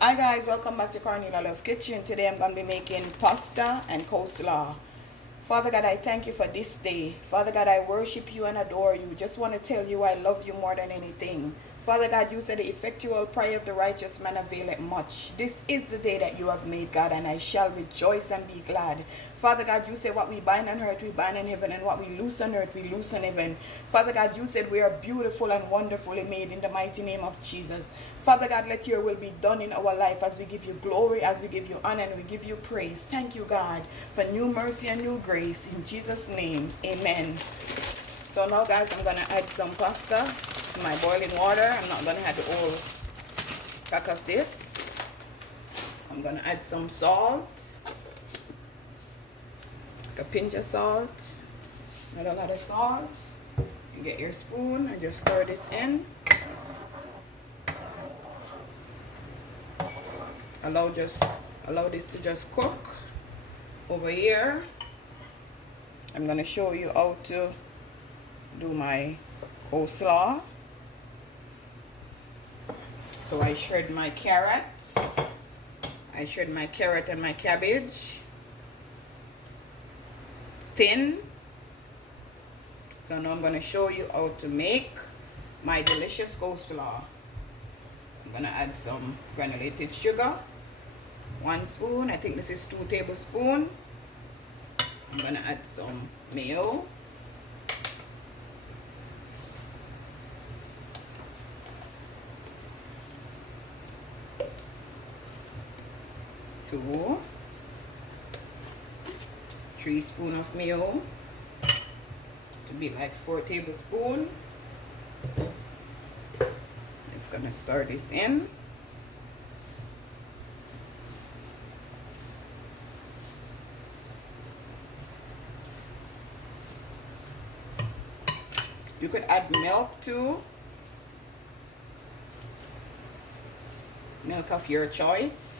Hi guys, welcome back to Cornelialove Kitchen. Today I'm going to be making pasta and coleslaw. Father God, I thank you for this day. Father God, I worship you and adore you. Just want to tell you I love you more than anything. Father God, you said the effectual prayer of the righteous man availeth much. This is the day that you have made, God, and I shall rejoice and be glad. Father God, you said what we bind on earth, we bind in heaven, and what we loose on earth, we loose in heaven. Father God, you said we are beautiful and wonderfully made in the mighty name of Jesus. Father God, let your will be done in our life as we give you glory, as we give you honor, and we give you praise. Thank you, God, for new mercy and new grace. In Jesus' name, amen. So now, guys, I'm going to add some pasta to my boiling water. I'm not going to add the whole pack of this. I'm going to add some salt, like a pinch of salt, not a lot of salt. You get your spoon and just stir this in. Allow this to just cook. Over here, I'm going to show you how to do my coleslaw. So I shred my carrots. I shred my carrot and my cabbage thin. So now I'm going to show you how to make my delicious coleslaw. I'm going to add some granulated sugar, 1 spoon. I think this is 2 tablespoons. I'm going to add some mayo. Two, 3 spoons of mayo, to be like 4 tablespoons. Just gonna stir this in. You could add milk too, milk of your choice.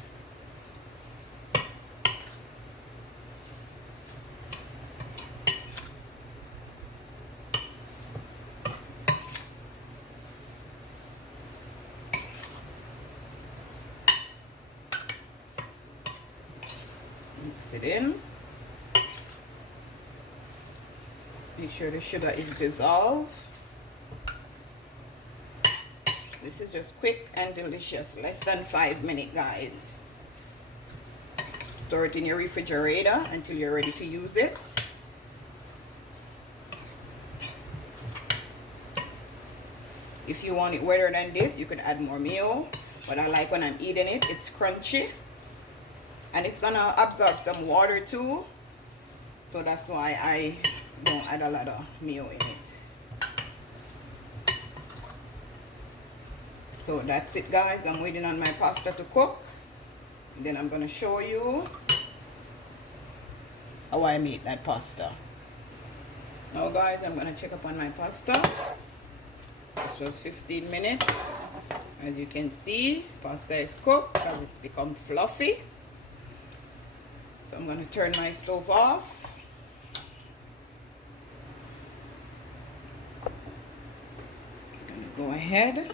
Mix it in. Make sure the sugar is dissolved. This is just quick and delicious. Less than 5 minutes, guys. Store it in your refrigerator until you're ready to use it. If you want it wetter than this, you could add more mayo. But I like when I'm eating it, it's crunchy. And it's gonna absorb some water too. So that's why I don't add a lot of mayo in it. So that's it, guys. I'm waiting on my pasta to cook. And then I'm gonna show you how I make that pasta. Now, guys, I'm gonna check up on my pasta. This was 15 minutes. As you can see, pasta is cooked as it's become fluffy. So I'm going to turn my stove off. I'm going to go ahead,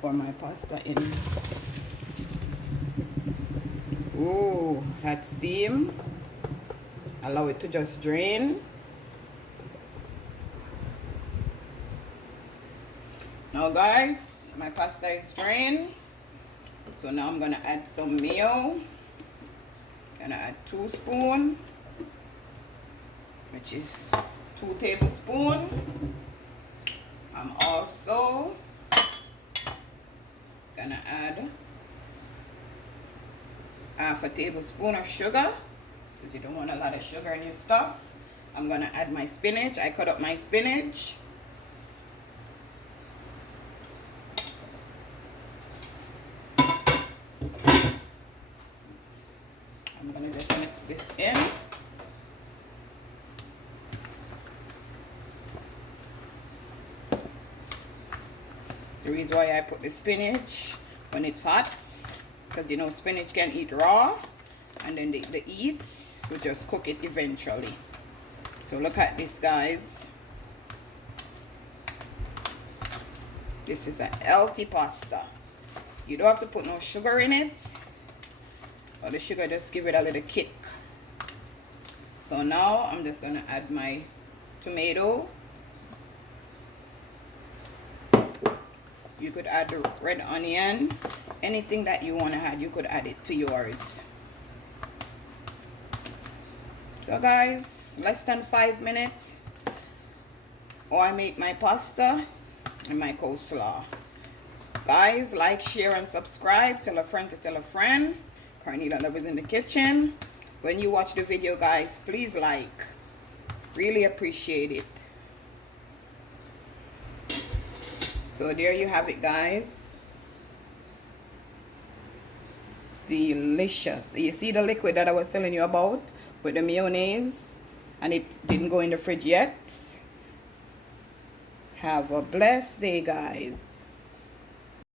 pour my pasta in. Ooh, that steam. Allow it to just drain. Now, guys, my pasta is drained. So now I'm going to add some mayo. Gonna add 2 spoons, which is 2 tablespoons. I'm also gonna add half a tablespoon of sugar, because you don't want a lot of sugar in your stuff. I'm gonna add my spinach. I cut up my spinach. I'm gonna just mix this in. The reason why I put the spinach when it's hot, because you know spinach can eat raw, and then the heat will just cook it eventually. So look at this, guys. This is a healthy pasta. You don't have to put no sugar in it, but the sugar just give it a little kick. So now I'm just gonna add my tomato. You could add the red onion, anything that you want to add, you could add it to yours. So guys, less than 5 minutes, or I make my pasta and my coleslaw. Guys, like, share, and subscribe. Tell a friend to tell a friend. Cornelialove is in the kitchen. When you watch the video, guys, please like. Really appreciate it. So there you have it, guys. Delicious. You see the liquid that I was telling you about with the mayonnaise, and it didn't go in the fridge yet. Have a blessed day, guys.